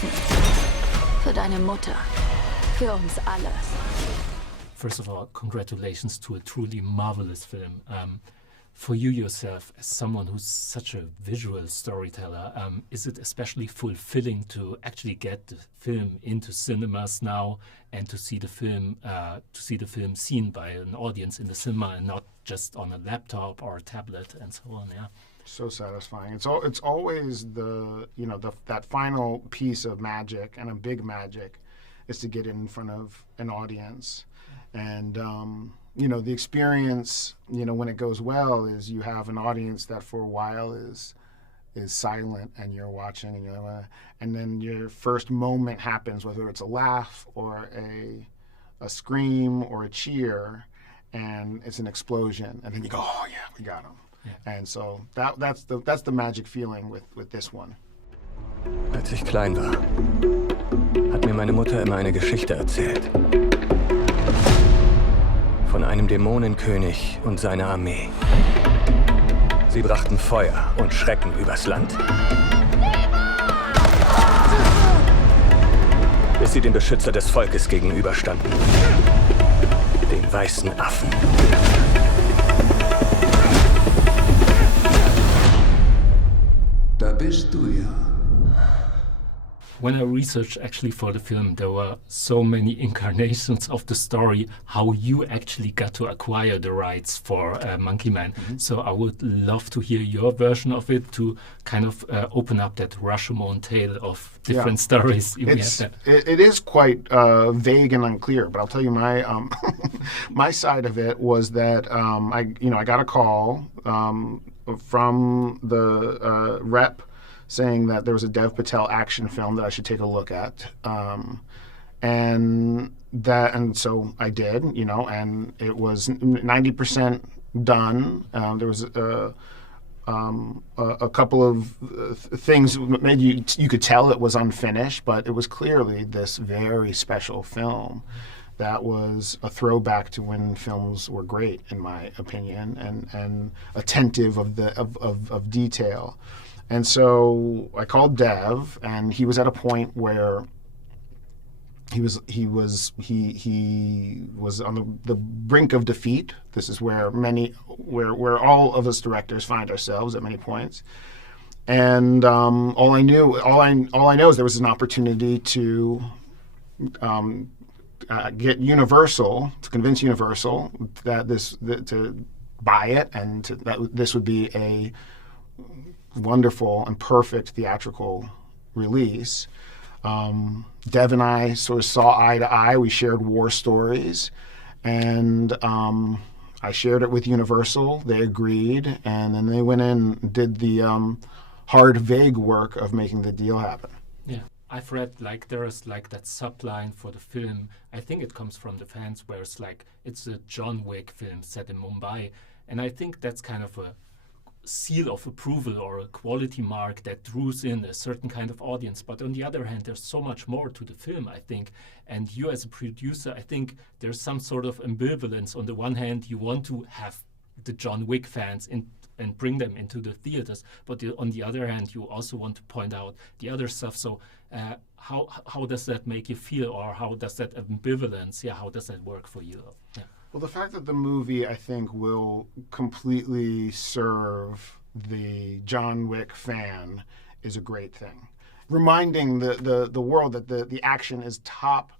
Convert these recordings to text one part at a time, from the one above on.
getroffen. Für deine Mutter. Für uns alle. First of all, congratulations to a truly marvelous film. For you yourself, as someone who's such a visual storyteller, is it especially fulfilling to actually get the film into cinemas now and to see the film seen by an audience in the cinema and not just on a laptop or a tablet and so on? Yeah. So satisfying. It's always that final piece of magic, and a big magic, is to get it in front of an audience. And the experience, when it goes well, is you have an audience that for a while is silent, and you're watching, and then your first moment happens, whether it's a laugh or a scream or a cheer, and it's an explosion, and then you go, oh yeah, we got him. Yeah. And so that's the magic feeling with this one. Als ich klein war, hat mir meine Mutter immer eine Geschichte erzählt. Von einem Dämonenkönig und seiner Armee. Sie brachten Feuer und Schrecken übers Land. Bis sie dem Beschützer des Volkes gegenüberstanden. Den weißen Affen. Da bist du ja. When I researched actually for the film, there were so many incarnations of the story, how you actually got to acquire the rights for Monkey Man. Mm-hmm. So I would love to hear your version of it to kind of open up that Rashomon tale of different stories. It is quite vague and unclear, but I'll tell you my my side of it was that I got a call from the rep saying that there was a Dev Patel action film that I should take a look at, and so I did, and it was 90% done. There was a couple of things maybe you could tell it was unfinished, but it was clearly this very special film that was a throwback to when films were great, in my opinion, and attentive of detail. And so I called Dev, and he was at a point where he was on the brink of defeat. This is where all of us directors find ourselves at many points. And all I know is there was an opportunity to get Universal, to convince Universal that to buy it, and that this would be a wonderful and perfect theatrical release. Dev and I sort of saw eye to eye. We shared war stories, and I shared it with Universal. They agreed, and then they went in and did the hard, vague work of making the deal happen. Yeah, I've read there is that subline for the film. I think it comes from the fans, where it's a John Wick film set in Mumbai, and I think that's kind of a seal of approval or a quality mark that draws in a certain kind of audience. But on the other hand, there's so much more to the film, I think. And you as a producer, I think there's some sort of ambivalence. On the one hand, you want to have the John Wick fans and bring them into the theaters. But on the other hand, you also want to point out the other stuff. So how does that make you feel? Or how does that ambivalence, how does that work for you? Yeah. Well, the fact that the movie, I think, will completely serve the John Wick fan is a great thing. Reminding the world that the action is top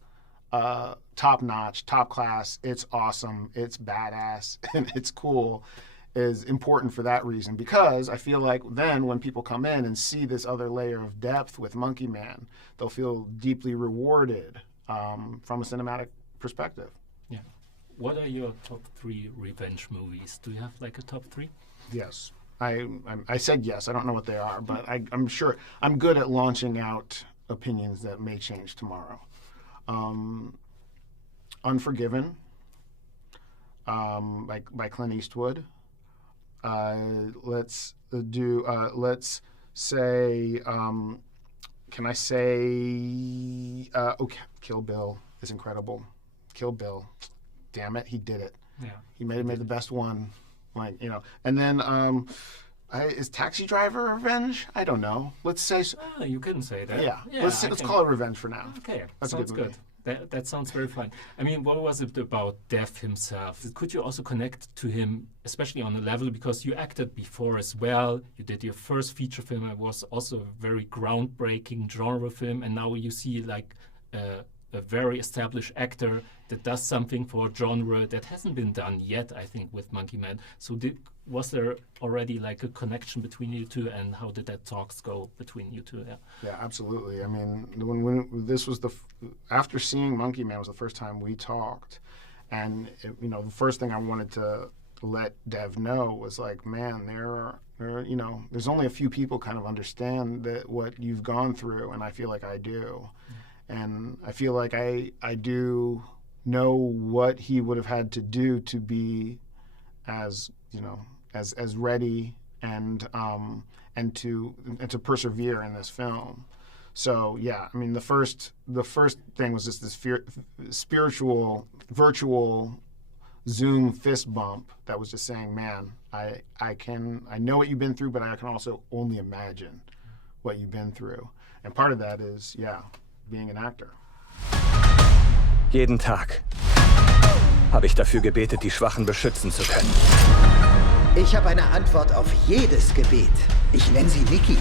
notch, top class, it's awesome, it's badass, and it's cool, is important for that reason. Because I feel like then when people come in and see this other layer of depth with Monkey Man, they'll feel deeply rewarded from a cinematic perspective. Yeah. What are your top 3 revenge movies? Do you have a top 3? Yes. I said yes. I don't know what they are, but I'm sure I'm good at launching out opinions that may change tomorrow. Unforgiven, by Clint Eastwood. Let's say, can I say, Kill Bill is incredible. Kill Bill. Damn it, he did it. Yeah. He made the best one. And then Is Taxi Driver revenge? I don't know. Let's say... You couldn't say that. Yeah. Let's call it revenge for now. Okay, That's sounds a good movie. good. That sounds very fun. I mean, what was it about Dev himself? Could you also connect to him, especially on a level, because you acted before as well. You did your first feature film. It was also a very groundbreaking genre film. And now you see like a very established actor that does something for a genre that hasn't been done yet, I think, with Monkey Man. So was there already like a connection between you two, and how did that talks go between you two? Yeah, absolutely. I mean, when this was after seeing Monkey Man was the first time we talked, and the first thing I wanted to let Dev know was like, man, there's only a few people kind of understand what you've gone through, and I feel like I do. And I feel like I do know what he would have had to do to be as ready and to persevere in this film. So yeah, I mean the first thing was just this spiritual virtual Zoom fist bump that was just saying, man, I know what you've been through, but I can also only imagine what you've been through. And part of that is being an actor. Jeden Tag habe ich dafür gebetet, die Schwachen beschützen zu können. Ich habe eine Antwort auf jedes Gebet. Ich nenne sie Niki.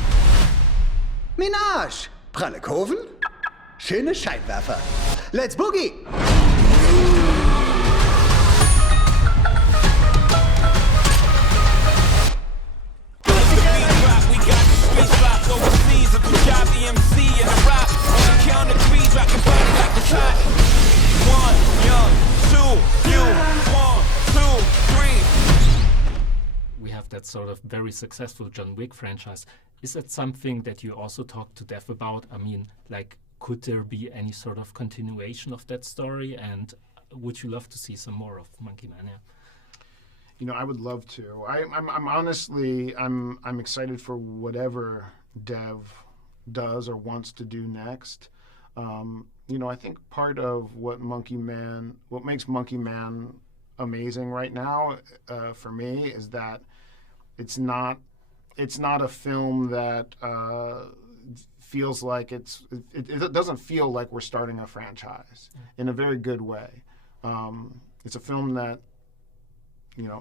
Minaj, pralle Kurven, schöne Scheinwerfer. Let's boogie! We have that sort of very successful John Wick franchise. Is that something that you also talked to Dev about? I mean, like, could there be any sort of continuation of that story? And would you love to see some more of Monkey Man? Yeah. I would love to. I'm honestly excited for whatever Dev does or wants to do next. I think part of what makes Monkey Man amazing right now for me is that it's not a film that feels like it doesn't feel like we're starting a franchise in a very good way. It's a film that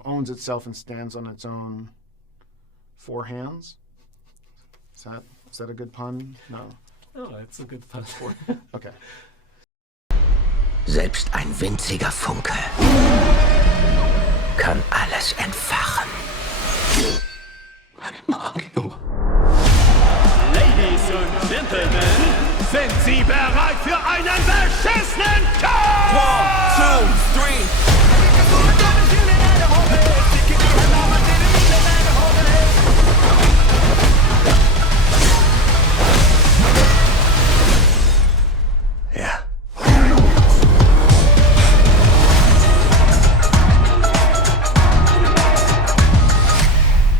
owns itself and stands on its own four hands. Is that a good pun? No. Oh, it's a good pun. Okay. Selbst ein winziger Funke kann alles entfachen. Ladies und Gentlemen, sind Sie bereit für einen beschissenen Kampf? 1, 2, 3